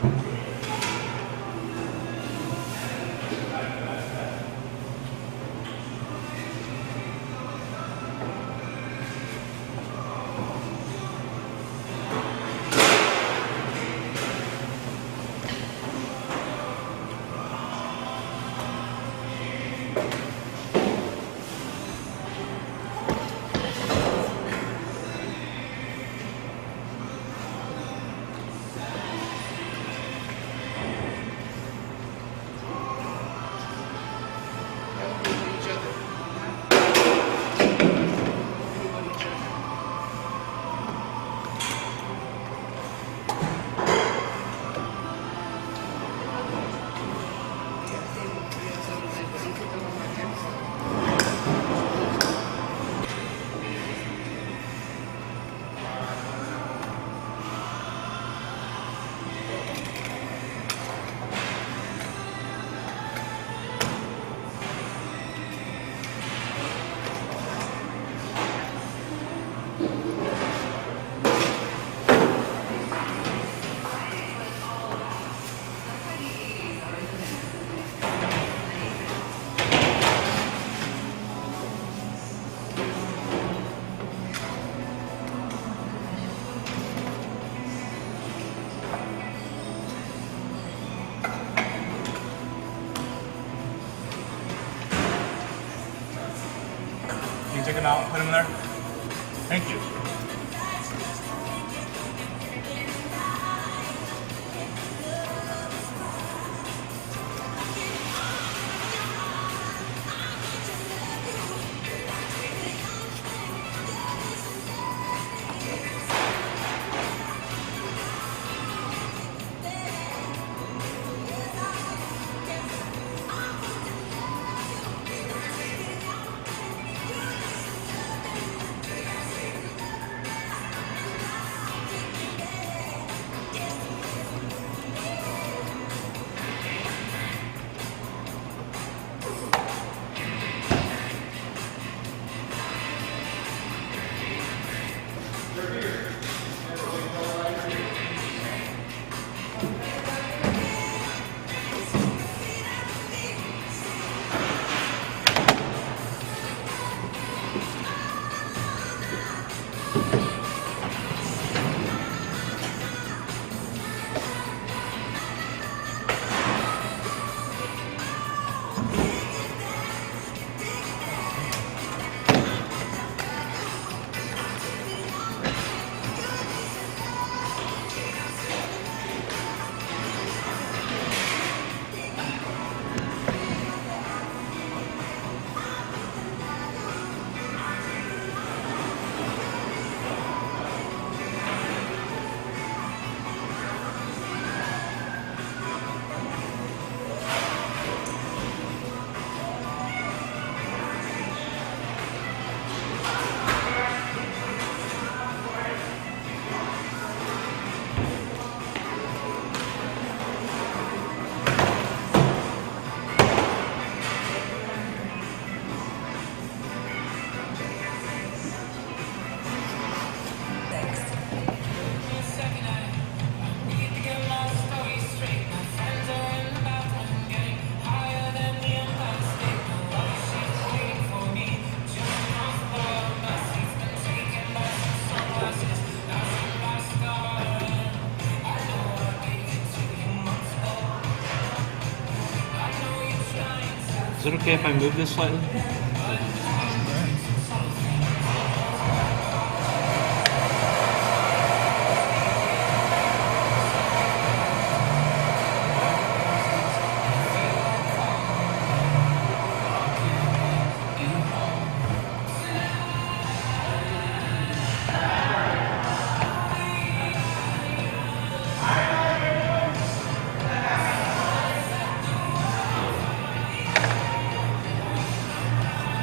You take them out, put them in there. Thank you. Is it okay if I move this slightly?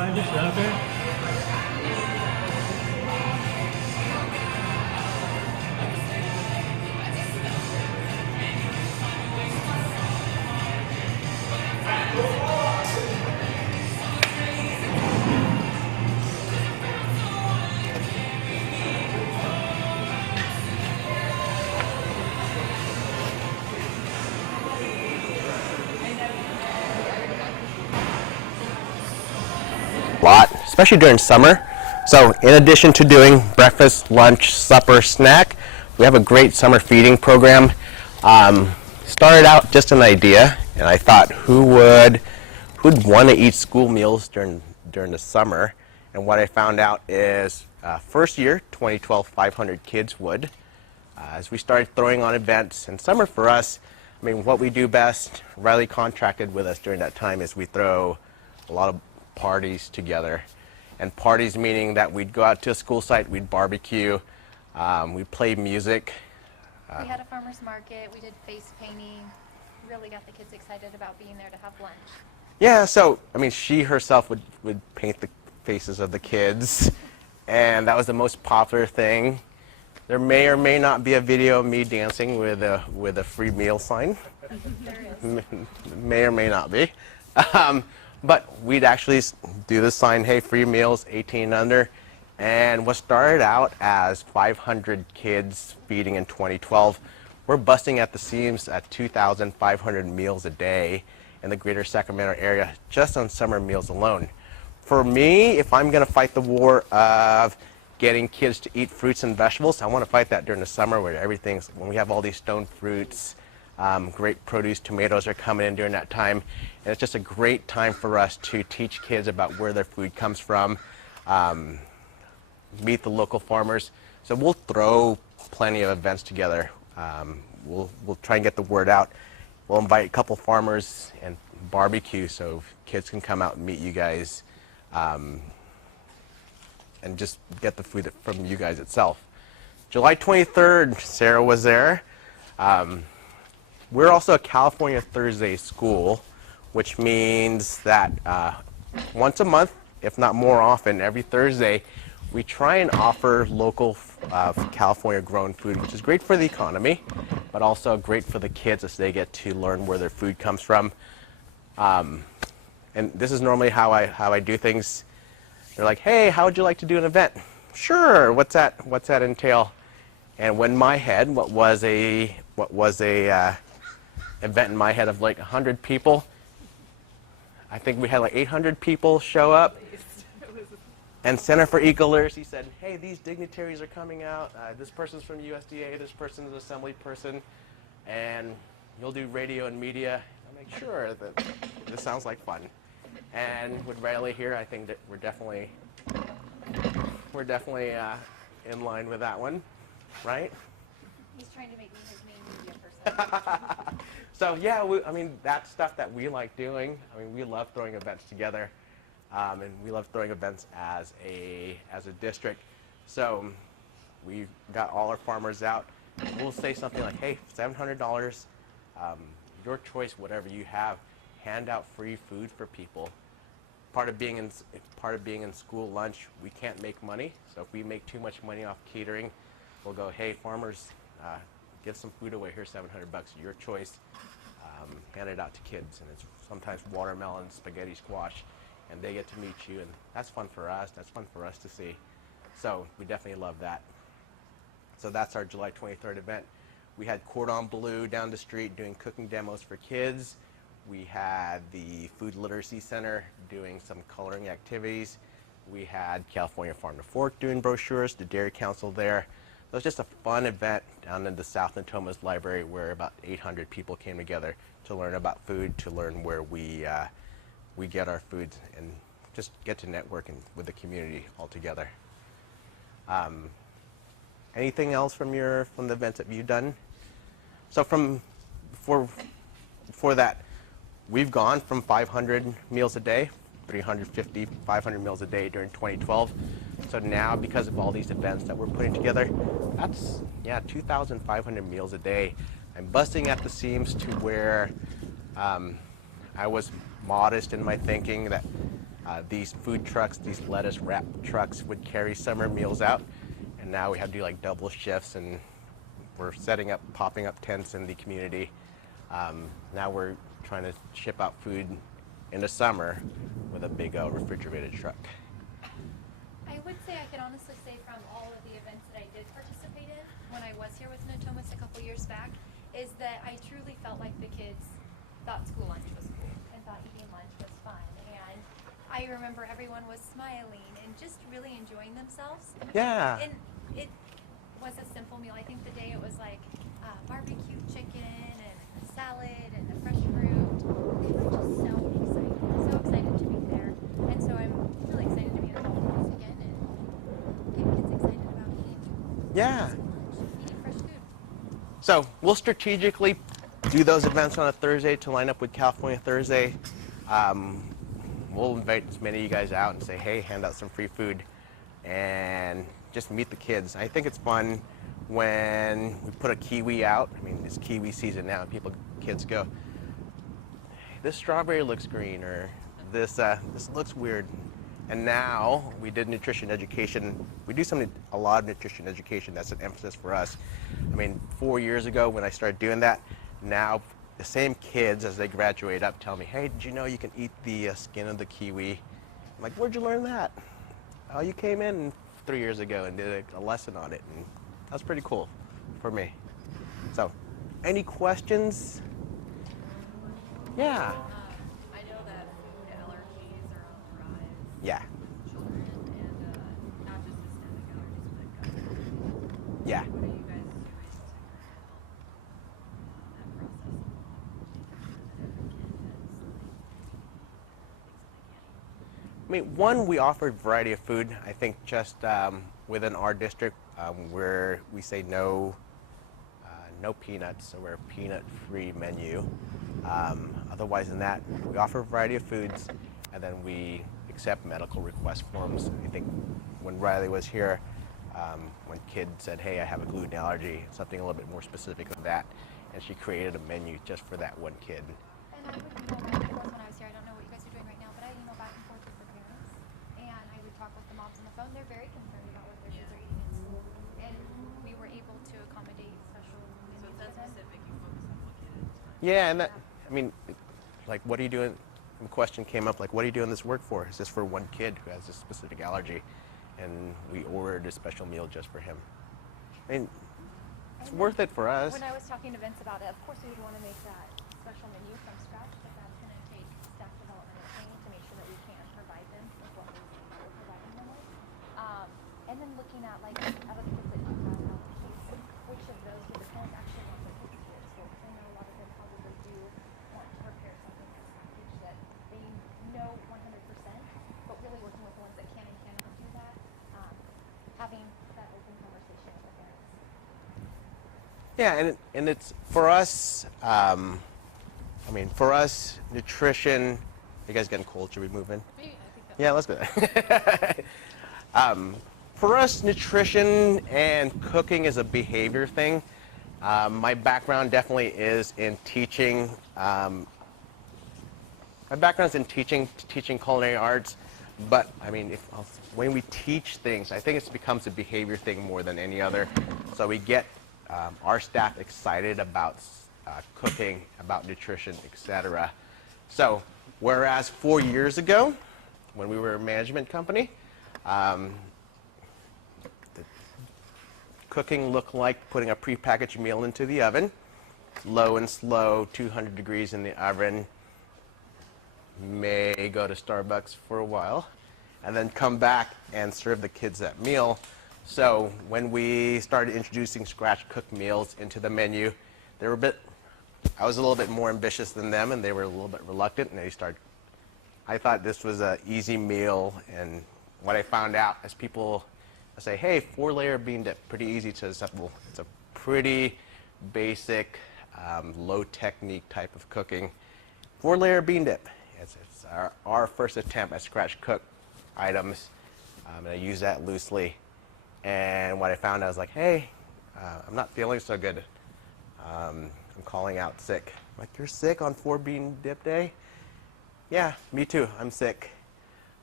side dish? Is that okay? Lot, especially during summer. So in addition to doing breakfast, lunch, supper, snack, we have a great summer feeding program. Started out just an idea, and I thought who'd want to eat school meals during the summer. And what I found out is first year, 2012, 500 kids would. As we started throwing on events, and summer for us, I mean, what we do best, Riley contracted with us during that time, is we throw a lot of parties together. And parties meaning that we'd go out to a school site, we'd barbecue, we'd play music. We had a farmer's market, we did face painting, really got the kids excited about being there to have lunch. Yeah, so, I mean, she herself would paint the faces of the kids, and that was the most popular thing. There may or may not be a video of me dancing with a free meal sign. There is. May or may not be. But we'd actually do the sign, hey, free meals, 18 and under. And what started out as 500 kids feeding in 2012, we're busting at the seams at 2,500 meals a day in the greater Sacramento area, just on summer meals alone. For me, if I'm going to fight the war of getting kids to eat fruits and vegetables, I want to fight that during the summer where when we have all these stone fruits, great produce, tomatoes are coming in during that time. And it's just a great time for us to teach kids about where their food comes from, meet the local farmers. So we'll throw plenty of events together. We'll try and get the word out. We'll invite a couple farmers and barbecue so kids can come out and meet you guys and just get the food from you guys itself. July 23rd, Sarah was there. We're also a California Thursday school, which means that once a month, if not more often, every Thursday, we try and offer local California grown food, which is great for the economy, but also great for the kids as they get to learn where their food comes from. And this is normally how I do things. They're like, hey, how would you like to do an event? Sure, what's that entail? And when my head, what was a event in my head of like 100 people, I think we had like 800 people show up. And Center for Eco-Literacy said, hey, these dignitaries are coming out. This person's from USDA, this person's an assembly person, and you'll do radio and media. I'm like, sure, this sounds like fun. And with Riley here, I think that we're definitely in line with that one, right? He's trying to make me his main media person. So yeah, I mean, that's stuff that we like doing. I mean, we love throwing events together, and we love throwing events as a district. So we got all our farmers out. We'll say something like, hey, $700, your choice, whatever you have. Hand out free food for people. Part of being in school lunch, we can't make money. So if we make too much money off catering, we'll go, hey, farmers, give some food away. Here's $700, your choice. Hand it out to kids, and it's sometimes watermelon, spaghetti squash, and they get to meet you, and that's fun for us. That's fun for us to see. So we definitely love that. So that's our July 23rd event. We had Cordon Bleu down the street doing cooking demos for kids. We had the Food Literacy Center doing some coloring activities. We had California Farm to Fork doing brochures, the Dairy Council there. It was just a fun event down in the South Natomas Library where about 800 people came together to learn about food, to learn where we get our food, and just get to network with the community all together. Anything else from the events that you've done? So for that, we've gone from 500 meals a day, 350, 500 meals a day during 2012. So now, because of all these events that we're putting together, that's 2,500 meals a day. I'm busting at the seams to where I was modest in my thinking that These food trucks, these lettuce wrap trucks would carry summer meals out, and now we have to do like double shifts, and we're popping up tents in the community. Now we're trying to ship out food in the summer with a big refrigerated truck. I would say I could honestly say from all of the events that I did participate in when I was here with Natomas a couple years back, is that I truly felt like the kids thought school lunch was cool and thought eating lunch was fun. And I remember everyone was smiling and just really enjoying themselves. Yeah. And it was a simple meal. I think the day it was like barbecue chicken and a salad and the fresh fruit. They were just so excited to be there. And so I'm really excited to be involved in this again and get kids excited about eating Yeah. school lunch, eating fresh food. So we'll strategically do those events on a Thursday to line up with California Thursday. We'll invite as many of you guys out and say, hey, hand out some free food and just meet the kids. I think it's fun when we put a kiwi out. I mean, it's kiwi season now. Kids go, this strawberry looks green, or this looks weird. And now we did nutrition education. We do a lot of nutrition education. That's an emphasis for us. I mean, 4 years ago when I started doing that, now the same kids as they graduate up tell me, hey, did you know you can eat the skin of the kiwi? I'm like, where'd you learn that? Oh, you came in 3 years ago and did a lesson on it, and that's pretty cool for me. So, any questions? Yeah. I know that food allergies are on the rise. Yeah. Children and not just systemic allergies, but gut. Yeah. What are you guys doing to kind of help that process along? That every kid has things that they can't eat. I mean, one, we offered variety of food. I think just within our district, where we say no peanuts, so we're a peanut-free menu. Otherwise than that, we offer a variety of foods, and then we accept medical request forms. I think when Riley was here, when kid said, hey, I have a gluten allergy, something a little bit more specific of that, and she created a menu just for that one kid. And I would email back and forth when I was here. I don't know what you guys are doing right now, but I email back and forth with the parents. And I would talk with the moms on the phone. They're very concerned about what their kids are eating in school. And we were able to accommodate special So menus it's that for them. specific, you focus on what kid at a time. Yeah, and that, I mean, like, what are you doing? The question came up, like, what are you doing this work for? Is this for one kid who has a specific allergy? And we ordered a special meal just for him. I mean, it's And worth then it for us. When I was talking to Vince about it, of course we would want to make that special menu from scratch, but that's going to take staff development and training to make sure that we can provide them with what we're providing them with. And then looking at, like, out of the kids that do have allergies, which of those do the parents actually want their kids to do at school? Because I know a lot of them probably do want to prepare something that's packaged that they know 100%, but really working with the ones that can and cannot do that, having that open conversation with the parents. Yeah, and it's for us. I mean, for us, nutrition. You guys getting cold? Should we move in? Maybe, I think that's Yeah, let's go. For us, nutrition and cooking is a behavior thing. My background definitely is in teaching. My background's in teaching culinary arts, but I mean, when we teach things, I think it becomes a behavior thing more than any other. So we get our staff excited about cooking, about nutrition, etc. So whereas 4 years ago, when we were a management company, the cooking looked like putting a prepackaged meal into the oven, low and slow, 200 degrees in the oven, may go to Starbucks for a while, and then come back and serve the kids that meal. So when we started introducing scratch cooked meals into the menu, they were I was a little bit more ambitious than them, and they were a little bit reluctant, and I thought this was an easy meal, and what I found out is people say, hey, 4-layer bean dip, pretty easy to assemble. It's a pretty basic, low technique type of cooking. 4-layer bean dip. It's our first attempt at scratch cooked items, and I use that loosely. And what I found, I was like, hey, I'm not feeling so good. I'm calling out sick. I'm like, you're sick on 4 bean dip day? Yeah, me too, I'm sick.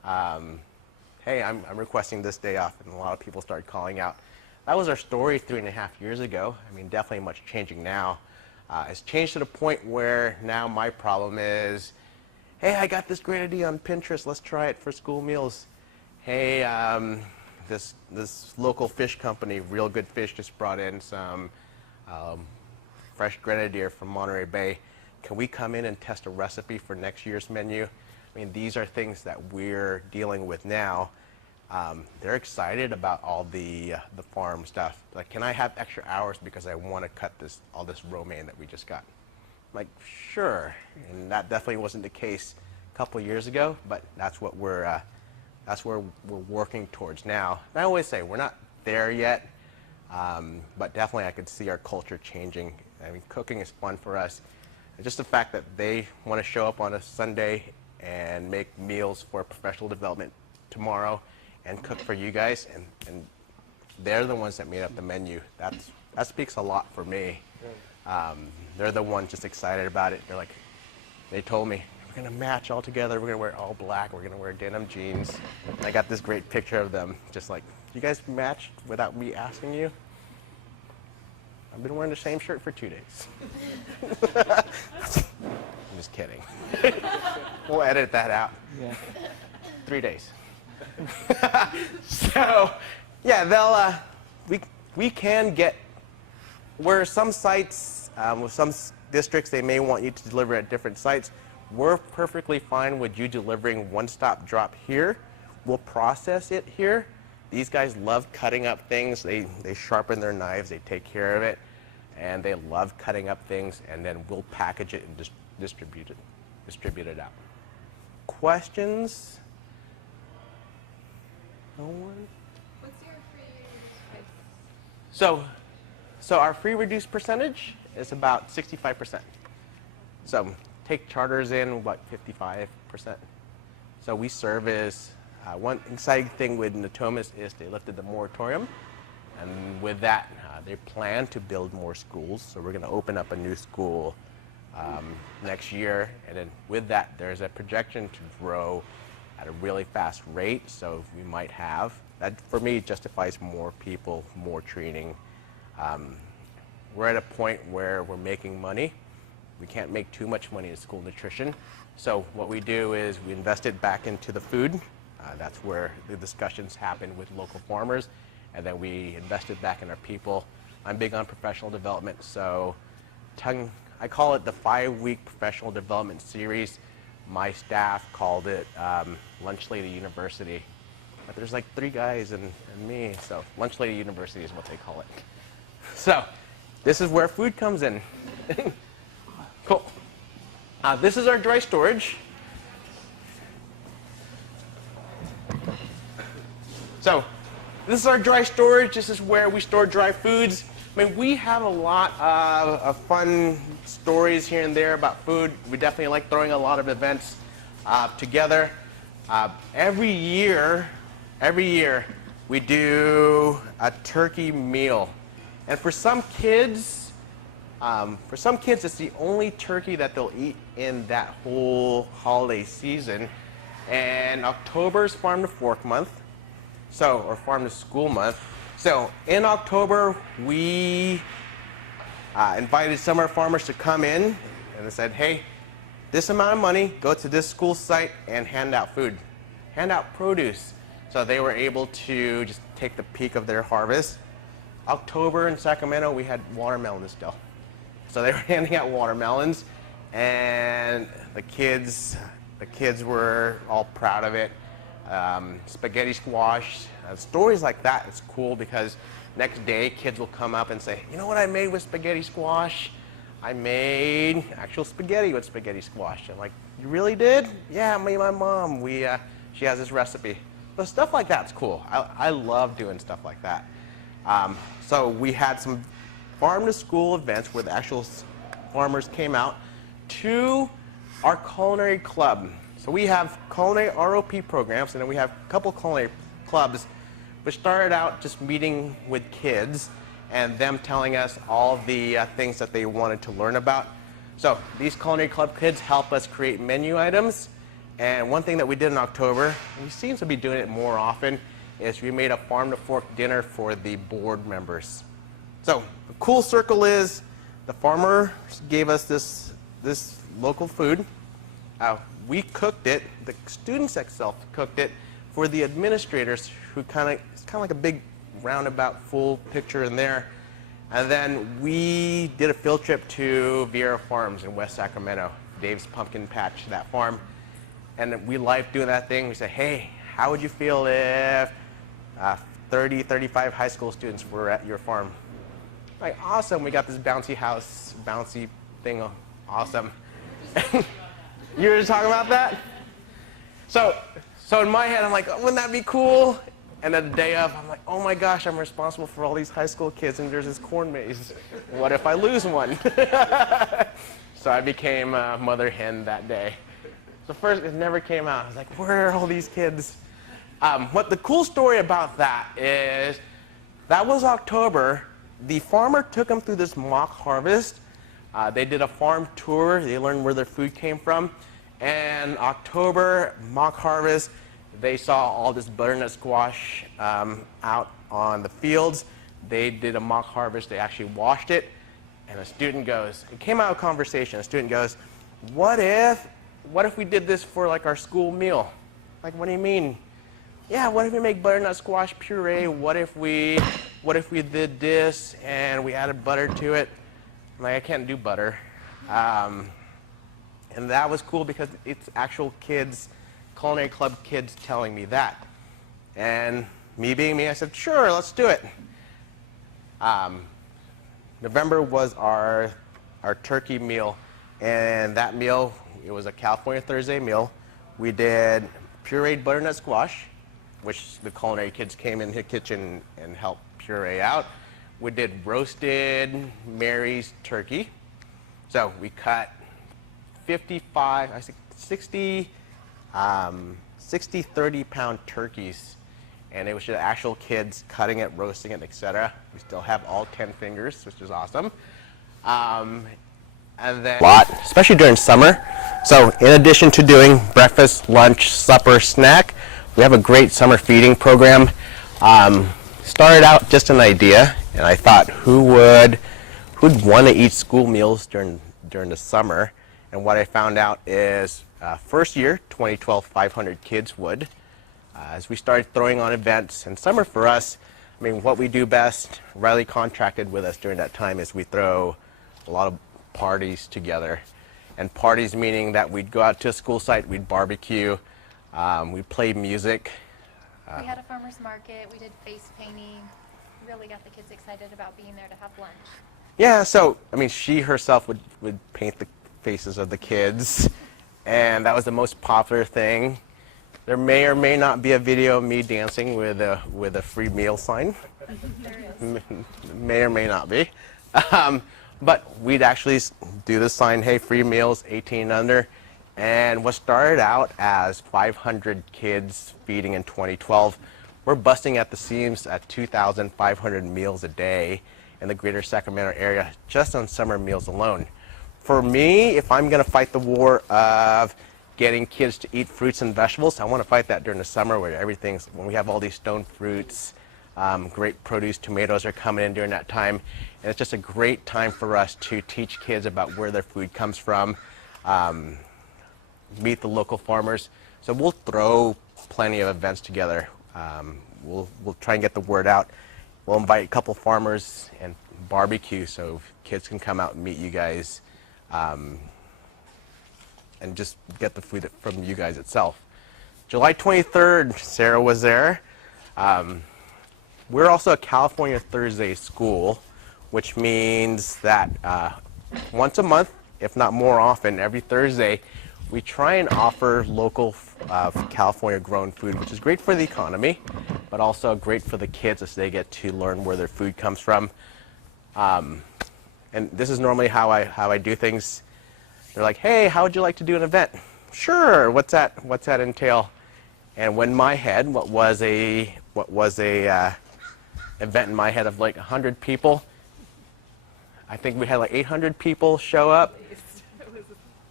Hey, I'm requesting this day off, and a lot of people started calling out. That was our story 3.5 years ago. I mean, definitely much changing now. It's changed to the point where now my problem is, hey, I got this great idea on Pinterest. Let's try it for school meals. Hey, this local fish company, Real Good Fish, just brought in some fresh grenadier from Monterey Bay. Can we come in and test a recipe for next year's menu? I mean, these are things that we're dealing with now. They're excited about all the farm stuff. Like, can I have extra hours because I want to cut all this romaine that we just got? I'm like, sure. And that definitely wasn't the case a couple years ago, but that's what that's where we're working towards now. And I always say we're not there yet, but definitely I could see our culture changing. I mean, cooking is fun for us. And just the fact that they want to show up on a Sunday and make meals for professional development tomorrow and cook for you guys, and they're the ones that made up the menu. That speaks a lot for me. They're the ones just excited about it. They told me, we're gonna match all together. We're gonna wear all black. We're gonna wear denim jeans. And I got this great picture of them, just like, you guys matched without me asking you? I've been wearing the same shirt for 2 days. I'm just kidding. We'll edit that out. Yeah. 3 days. So, yeah, we can get, where some sites, with some districts, they may want you to deliver at different sites. We're perfectly fine with you delivering one-stop drop here. We'll process it here. These guys love cutting up things. They sharpen their knives, they take care of it, and they love cutting up things, and then we'll package it and distribute it out. Questions? No one? What's your free reduced price? So our free reduced percentage is about 65%. So take charters in, what, 55%. So we service, one exciting thing with Natomas is they lifted the moratorium. And with that, they plan to build more schools. So we're going to open up a new school next year. And then with that, there's a projection to grow at a really fast rate. So we might have, that for me justifies more people, more training. We're at a point where we're making money. We can't make too much money in school nutrition. So what we do is we invest it back into the food. That's where the discussions happen with local farmers. And then we invest it back in our people. I'm big on professional development, so I call it the 5-week professional development series. My staff called it Lunch Lady University. But there's like 3 guys and me, so Lunch Lady University is what they call it. So this is where food comes in. Cool. This is our dry storage. So this is our dry storage. This is where we store dry foods. I mean, we have a lot of fun stories here and there about food. We definitely like throwing a lot of events together. Every year, we do a turkey meal. And for some kids, it's the only turkey that they'll eat in that whole holiday season. And October is Farm to Fork month, or Farm to School month. So in October, we invited some of our farmers to come in, and they said, hey, this amount of money, go to this school site and hand out food, hand out produce. So they were able to just take the peak of their harvest. October in Sacramento, we had watermelons still. So they were handing out watermelons, and the kids were all proud of it. Spaghetti squash, stories like that. It's cool because next day kids will come up and say, you know what I made with spaghetti squash? I made actual spaghetti with spaghetti squash. I'm like, you really did? Yeah, me and my mom, she has this recipe. But stuff like that's cool. I love doing stuff like that. So we had some farm to school events where the actual farmers came out to our culinary club. So we have culinary ROP programs, and then we have a couple culinary clubs, which started out just meeting with kids and them telling us all the things that they wanted to learn about. So these culinary club kids help us create menu items. And one thing that we did in October, and we seem to be doing it more often, is we made a farm to fork dinner for the board members. So the cool circle is the farmer gave us this local food. We cooked it. The students themselves cooked it for the administrators, who it's kind of like a big roundabout full picture in there. And then we did a field trip to Vieira Farms in West Sacramento, Dave's pumpkin patch, that farm. And we liked doing that thing. We said, hey, how would you feel if 30, 35 high school students were at your farm? Like, awesome, we got this bouncy house, bouncy thing, awesome. You were just talking about that? So in my head, I'm like, oh, wouldn't that be cool? And then the day of, I'm like, oh my gosh, I'm responsible for all these high school kids, and there's this corn maze. What if I lose one? So I became a mother hen that day. So first, it never came out. I was like, where are all these kids? What the cool story about that is, that was October. The farmer took them through this mock harvest. They did a farm tour. They learned where their food came from. And October, mock harvest, they saw all this butternut squash out on the fields. They did a mock harvest. They actually washed it. And a student goes, it came out of conversation. A student goes, what if we did this for like our school meal? Like, what do you mean? Yeah, what if we make butternut squash puree? What if we did this and we added butter to it? I'm like, I can't do butter. And that was cool because it's actual kids, culinary club kids telling me that. And me being me, I said, sure, let's do it. November was our turkey meal. And that meal, it was a California Thursday meal. We did pureed butternut squash, which the culinary kids came in the kitchen and helped puree out. We did roasted Mary's turkey. So we cut 60 30-pound turkeys. And it was just actual kids cutting it, roasting it, etc. We still have all 10 fingers, which is awesome. And then a lot, especially during summer. So in addition to doing breakfast, lunch, supper, snack, we have a great summer feeding program. Started out just an idea, and I thought, who'd want to eat school meals during the summer? And what I found out is, first year, 2012, 500 kids would. As we started throwing on events, and summer for us, I mean, what we do best, Riley contracted with us during that time, is we throw a lot of parties together. And parties meaning that we'd go out to a school site, we'd barbecue, we'd play music. We had a farmer's market, we did face painting, really got the kids excited about being there to have lunch. Yeah, so, I mean, she herself would paint the faces of the kids, and that was the most popular thing. There may or may not be a video of me dancing with a free meal sign. There is. May or may not be. But we'd actually do the sign, hey, free meals, 18 and under. And what started out as 500 kids feeding in 2012, we're busting at the seams at 2,500 meals a day in the greater Sacramento area, just on summer meals alone. For me, if I'm going to fight the war of getting kids to eat fruits and vegetables, I want to fight that during the summer when when we have all these stone fruits, great produce, tomatoes are coming in during that time. And it's just a great time for us to teach kids about where their food comes from, meet the local farmers. So we'll throw plenty of events together. We'll try and get the word out. We'll invite a couple farmers and barbecue so kids can come out and meet you guys. And just get the food from you guys itself. July 23rd, Sarah was there. We're also a California Thursday school, which means that once a month, if not more often, every Thursday, we try and offer local California grown food, which is great for the economy, but also great for the kids as they get to learn where their food comes from. And this is normally how I do things. They're like, hey, how would you like to do an event? Sure, what's that entail? And when my head, what was a event in my head of like 100 people, I think we had like 800 people show up.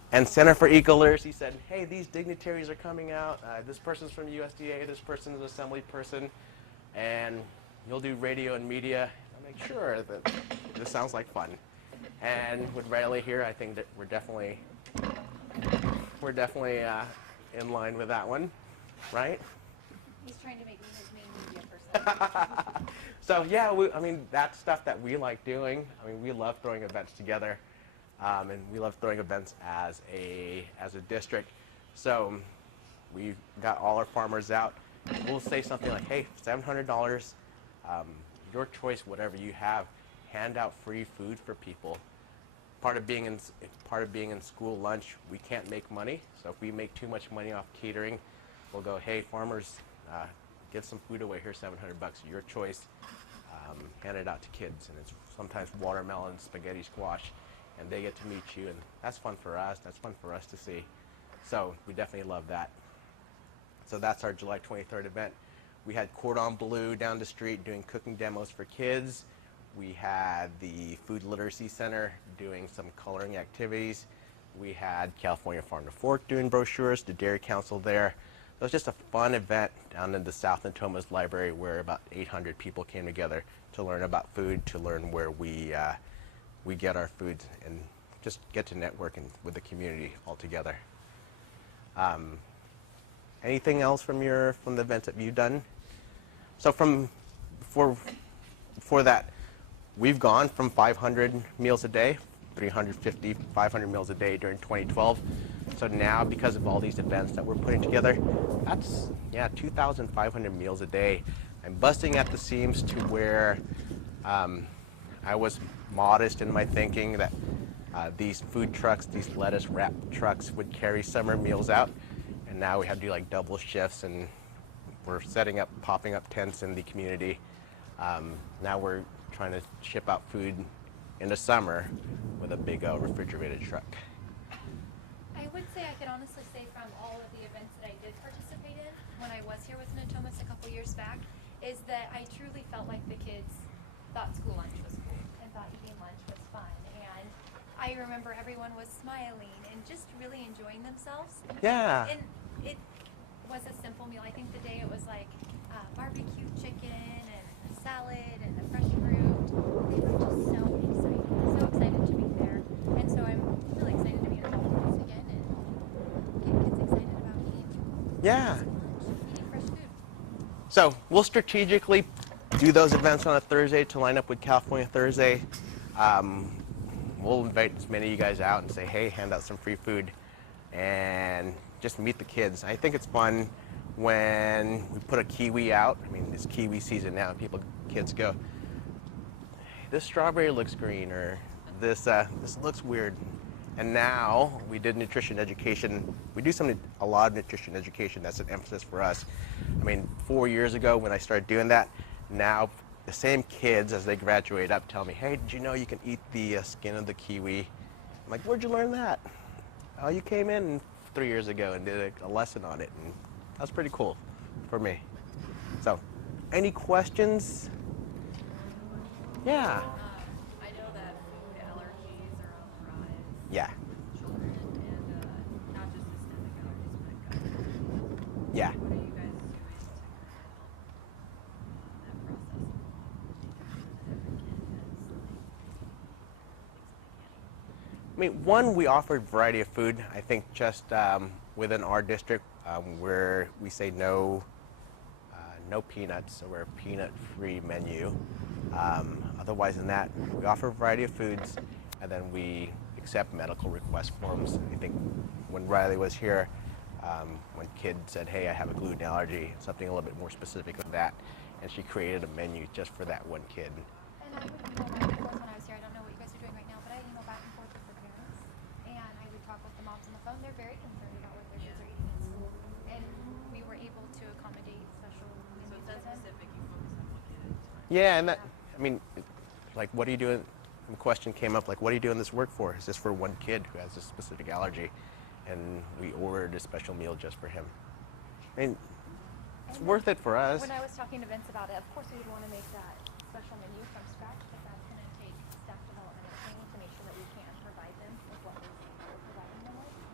And Center for Eco-Literacy said, hey, these dignitaries are coming out. This person's from USDA, this person's an assembly person, and you'll do radio and media. I'm like, sure, this sounds like fun. And with Riley here, I think that we're definitely in line with that one, right? He's trying to make me his main media person. So yeah, I mean, that's stuff that we like doing. I mean, we love throwing events together, and we love throwing events as a district. So we got all our farmers out. We'll say something like, hey, $700, your choice, whatever you have. Hand out free food for people. Part of being in school lunch, we can't make money. So if we make too much money off catering, we'll go, hey, farmers, give some food away. Here's $700, your choice. Hand it out to kids, and it's sometimes watermelon, spaghetti squash, and they get to meet you, and that's fun for us. That's fun for us to see. So we definitely love that. So that's our July 23rd event. We had Cordon Bleu down the street doing cooking demos for kids. We had the Food Literacy Center doing some coloring activities. We had California Farm to Fork doing brochures, the Dairy Council there. It was just a fun event down in the South Natomas Library where about 800 people came together to learn about food, to learn where we get our foods, and just get to network with the community all together. Anything else from the events that you've done? So for that, we've gone from 500 meals a day, 350, 500 meals a day during 2012. So now, because of all these events that we're putting together, that's 2,500 meals a day. I'm busting at the seams to where I was modest in my thinking that these food trucks, these lettuce wrap trucks would carry summer meals out. And now we have to do like double shifts, and we're popping up tents in the community. Now we're trying to ship out food in the summer with a big refrigerated truck. I would say I could honestly say from all of the events that I did participate in when I was here with Natomas a couple years back, is that I truly felt like the kids thought school lunch was cool and thought eating lunch was fun. And I remember everyone was smiling and just really enjoying themselves. Yeah. And it was a simple meal. I think the day it was like barbecue chicken and a salad and the fresh fruit. They were just so excited to be there. And so I'm really excited to be involved in this again and get kids excited about eating fresh food. So we'll strategically do those events on a Thursday to line up with California Thursday. We'll invite as many of you guys out and say, hey, hand out some free food and just meet the kids. I think it's fun when we put a kiwi out. I mean, it's kiwi season now, and kids go, this strawberry looks green, or this looks weird. And now we did nutrition education. We do a lot of nutrition education. That's an emphasis for us. I mean, 4 years ago when I started doing that, now the same kids as they graduate up tell me, hey, did you know you can eat the skin of the kiwi? I'm like, where'd you learn that? Oh, you came in 3 years ago and did a lesson on it, and that's pretty cool for me. So, any questions? Yeah. I know that food allergies are on the rise. Yeah. With children and not just systemic allergies, but gut. Yeah. What are you guys doing to kind of help that process along? Every kid has things that they can't eat. I mean, one, we offered variety of food. I think just within our district, where we say no peanuts, so we're a peanut-free menu. Otherwise than that, we offer a variety of foods, and then we accept medical request forms. I think when Riley was here, when kid said, hey, I have a gluten allergy, something a little bit more specific than that, and she created a menu just for that one kid. And I would email back and forth when I was here. I don't know what you guys are doing right now, but I email back and forth with the parents, and I would talk with the moms on the phone. They're very concerned about what their kids are eating in school, and we were able to accommodate special So menus if that's for them. specific, you focus on one kid at a time. Yeah, and that, I mean, like, what are you doing? The question came up, like, what are you doing this work for? Is this for one kid who has a specific allergy? And we ordered a special meal just for him. I mean, it's worth it for us. When I was talking to Vince about it, of course we would want to make that special menu from scratch, but that's going to take staff development and training to make sure that we can provide them with what we're providing them with.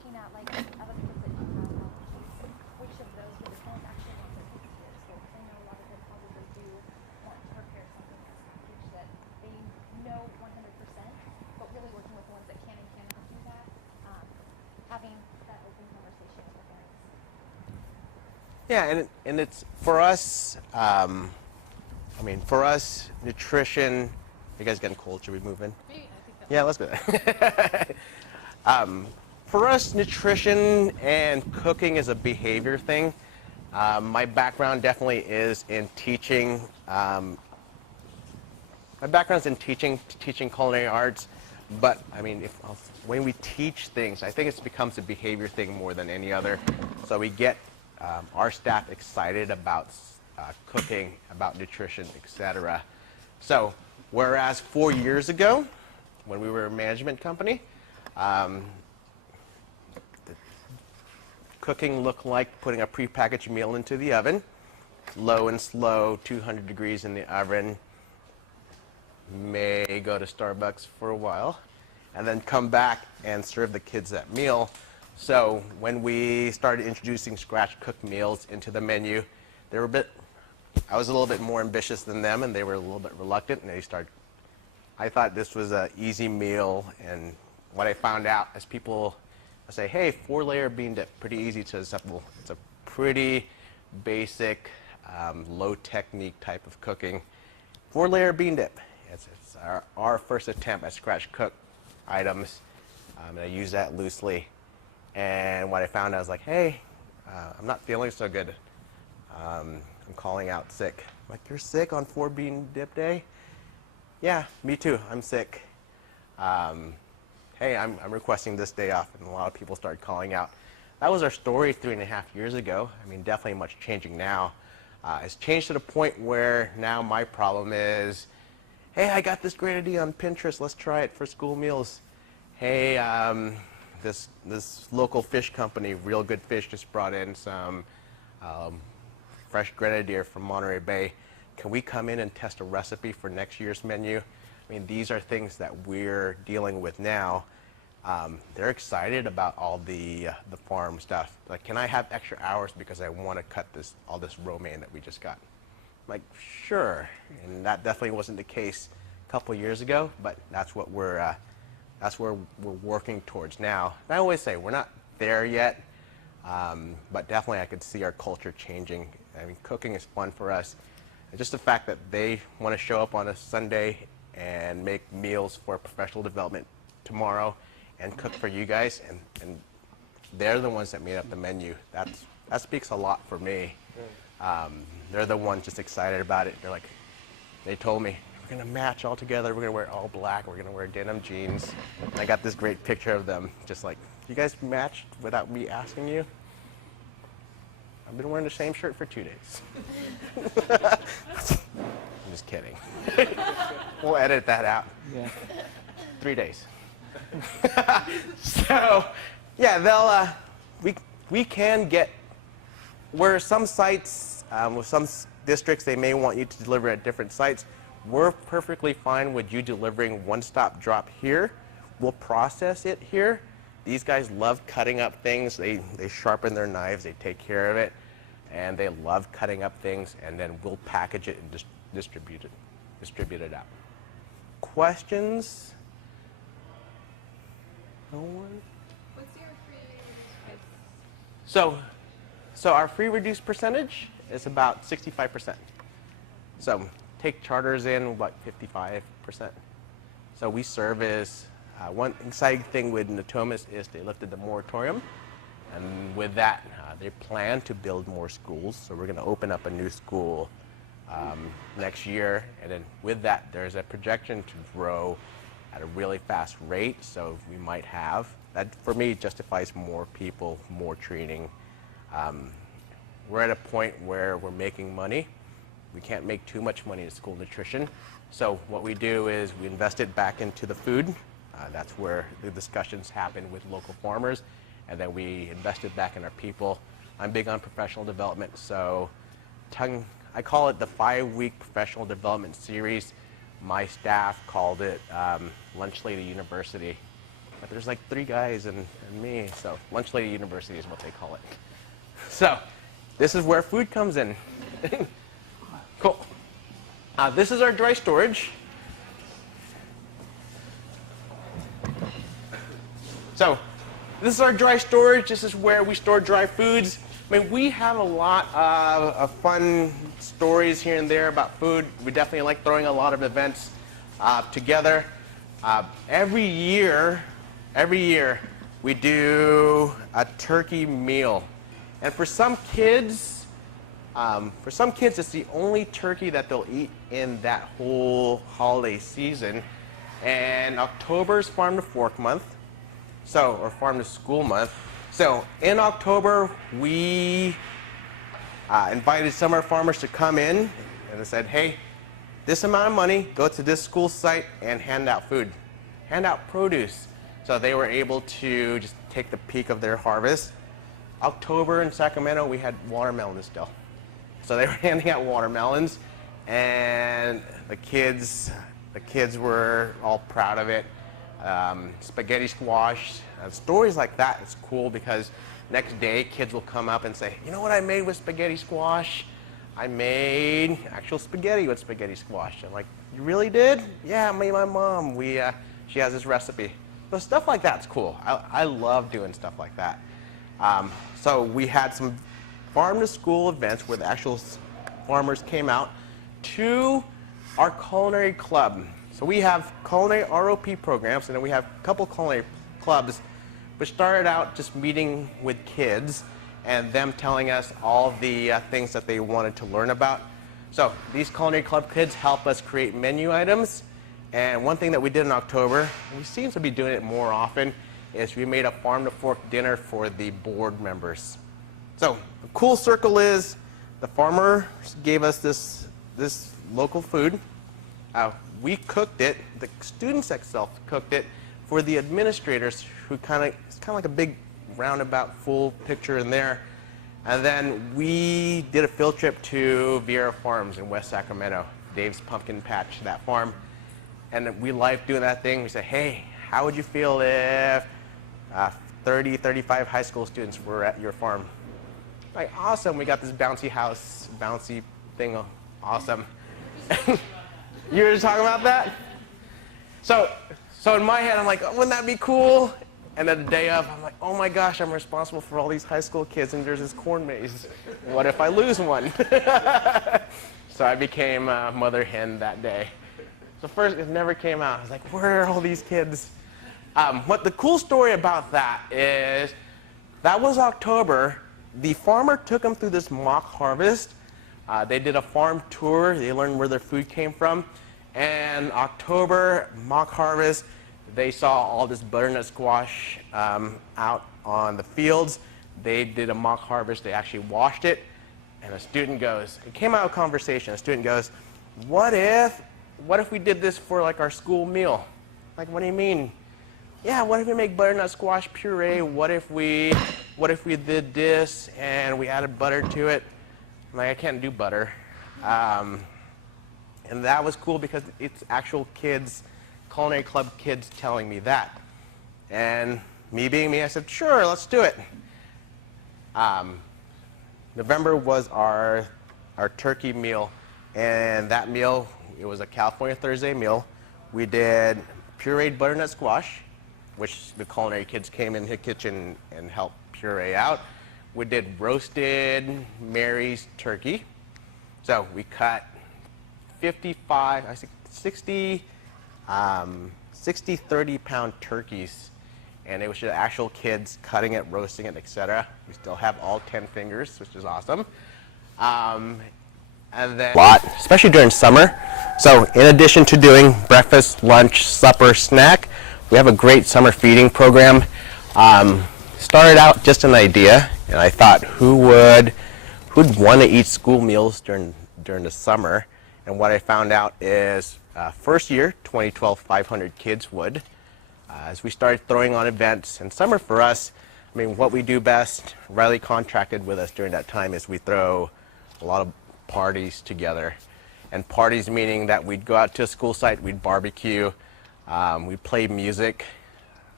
looking at like other kids that do have allergies, which of those would the parents actually want their kids to school? Because I know a lot of them probably do want to prepare something as a package that they know 100%, but really working with the ones that can and cannot do that, having that open conversation with the parents. Yeah, and it's for us. I mean, for us, nutrition. You guys getting cold? Should we move in? Maybe, I think that Yeah, let's go. For us, nutrition and cooking is a behavior thing. My background definitely is in teaching. My background's in teaching culinary arts, but I mean, when we teach things, I think it becomes a behavior thing more than any other. So we get our staff excited about cooking, about nutrition, etc. So, whereas 4 years ago, when we were a management company, cooking looked like putting a prepackaged meal into the oven, low and slow, 200 degrees in the oven, may go to Starbucks for a while, and then come back and serve the kids that meal. So when we started introducing scratch cooked meals into the menu, they were I was a little bit more ambitious than them, and they were a little bit reluctant, and I thought this was an easy meal, and what I found out is people say, hey, 4-layer bean dip, pretty easy to assemble. It's a pretty basic, low technique type of cooking. 4-layer bean dip. It's our first attempt at scratch cooked items, and I use that loosely. And what I found, I was like, hey, I'm not feeling so good. I'm calling out sick. I'm like, you're sick on 4 bean dip day? Yeah, me too. I'm sick. Hey, I'm requesting this day off, and a lot of people started calling out. That was our story 3.5 years ago. I mean, definitely much changing now. It's changed to the point where now my problem is, hey, I got this great idea on Pinterest. Let's try it for school meals. Hey, this local fish company, Real Good Fish, just brought in some fresh grenadier from Monterey Bay. Can we come in and test a recipe for next year's menu? I mean, these are things that we're dealing with now. They're excited about all the farm stuff. Like, can I have extra hours because I want to cut all this romaine that we just got? I'm like, sure. And that definitely wasn't the case a couple years ago, but that's what that's where we're working towards now. And I always say we're not there yet, but definitely I could see our culture changing. I mean, cooking is fun for us. And just the fact that they want to show up on a Sunday and make meals for professional development tomorrow and cook for you guys, and they're the ones that made up the menu. That speaks a lot for me. They're the ones just excited about it. They told me, we're going to match all together. We're going to wear all black. We're going to wear denim jeans. And I got this great picture of them, just like, you guys matched without me asking you? I've been wearing the same shirt for 2 days. I'm just kidding. We'll edit that out. Yeah. 3 days. So, yeah, we can get, where some sites, with some districts, they may want you to deliver at different sites. We're perfectly fine with you delivering one-stop drop here. We'll process it here. These guys love cutting up things. They sharpen their knives, they take care of it, and they love cutting up things, and then we'll package it and distribute it out. Questions? No one? What's your free price? So our free reduced percentage is about 65%. So take charters in about 55%. So we service, one exciting thing with Natomas is they lifted the moratorium. And with that, they plan to build more schools. So we're going to open up a new school next year. And then with that, there's a projection to grow at a really fast rate. So we might have, that for me justifies more people, more training. We're at a point where we're making money. We can't make too much money in school nutrition. So what we do is we invest it back into the food. That's where the discussions happen with local farmers. And then we invest it back in our people. I'm big on professional development. So I call it the 5-week professional development series. My staff called it Lunch Lady University. but there's like 3 guys and me, so lunch lady university is what they call it. So this is where food comes in. Cool. This is our dry storage. So this is our dry storage. This is where we store dry foods. I mean, we have a lot of fun stories here and there about food. We definitely like throwing a lot of events together. Every year we do a turkey meal. And for some kids, it's the only turkey that they'll eat in that whole holiday season. And October is Farm to Fork month, or Farm to School month. So in October, we invited some of our farmers to come in, and they said, hey, this amount of money, go to this school site and hand out food, hand out produce. So they were able to just take the peak of their harvest. October in Sacramento, we had watermelons still. So they were handing out watermelons, and the kids were all proud of it. Spaghetti squash, stories like that. It's cool because next day kids will come up and say, you know what I made with spaghetti squash? I made actual spaghetti with spaghetti squash. I'm like, you really did? Yeah, I made my mom. She has this recipe. So stuff like that's cool. I love doing stuff like that. So we had some farm to school events where the actual farmers came out to our culinary club. So we have culinary ROP programs, and then we have a couple culinary clubs, which started out just meeting with kids and them telling us all the things that they wanted to learn about. So these culinary club kids help us create menu items. And one thing that we did in October, and we seem to be doing it more often, is we made a Farm to Fork dinner for the board members. So the cool circle is the farmer gave us this local food. We cooked it, the students themselves cooked it for the administrators, who it's kind of like a big roundabout full picture in there. And then we did a field trip to Vieira Farms in West Sacramento, Dave's pumpkin patch, that farm. And we liked doing that thing. We said, hey, how would you feel if 30, 35 high school students were at your farm? Like, awesome, we got this bouncy house, bouncy thing, awesome. You were just talking about that? So in my head, I'm like, oh, wouldn't that be cool? And then the day of, I'm like, oh my gosh, I'm responsible for all these high school kids, and there's this corn maze. What if I lose one? So I became a mother hen that day. So first, it never came out. I was like, where are all these kids? What the cool story about that is, that was October. The farmer took them through this mock harvest. They did a farm tour. They learned where their food came from. And October mock harvest, they saw all this butternut squash out on the fields. They did a mock harvest. They actually washed it. And a student goes, it came out of conversation. A student goes, what if we did this for like our school meal? Like, what do you mean? Yeah, what if we make butternut squash puree? What if we did this and we added butter to it? I'm like, I can't do butter. And that was cool because it's actual kids, culinary club kids telling me that. And me being me, I said, sure, let's do it. November was our turkey meal. And that meal, it was a California Thursday meal. We did pureed butternut squash, which the culinary kids came in the kitchen and helped puree out. We did roasted Mary's turkey. So we cut 60 30-pound turkeys. And it was the actual kids cutting it, roasting it, etc. We still have all 10 fingers, which is awesome. And then a lot, especially during summer. So in addition to doing breakfast, lunch, supper, snack, we have a great summer feeding program. Started out just an idea, and I thought, who'd want to eat school meals during the summer? And what I found out is, first year, 2012, 500 kids would. As we started throwing on events, and summer for us, I mean, what we do best, Riley contracted with us during that time, is we throw a lot of parties together. And parties meaning that we'd go out to a school site, we'd barbecue, we'd play music.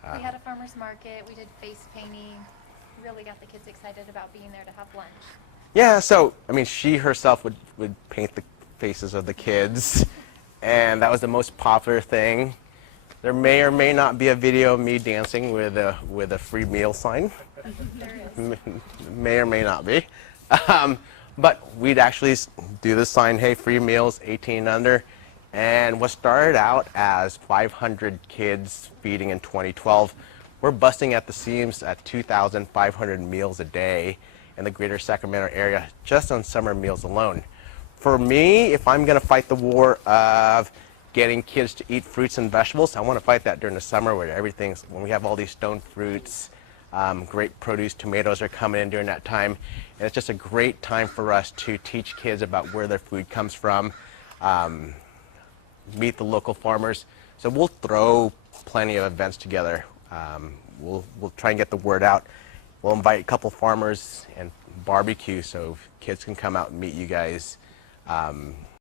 We had a farmer's market. We did face painting. Really got the kids excited about being there to have lunch. Yeah, so, I mean, she herself would paint the faces of the kids, and that was the most popular thing. There may or may not be a video of me dancing with a free meal sign. There is. May or may not be. But we'd actually do the sign, hey, free meals, 18 and under. And what started out as 500 kids feeding in 2012, we're busting at the seams at 2,500 meals a day in the greater Sacramento area, just on summer meals alone. For me, if I'm going to fight the war of getting kids to eat fruits and vegetables, I want to fight that during the summer where when we have all these stone fruits, great produce, tomatoes are coming in during that time. And it's just a great time for us to teach kids about where their food comes from, meet the local farmers. So we'll throw plenty of events together. We'll try and get the word out. We'll invite a couple farmers and barbecue so kids can come out and meet you guys.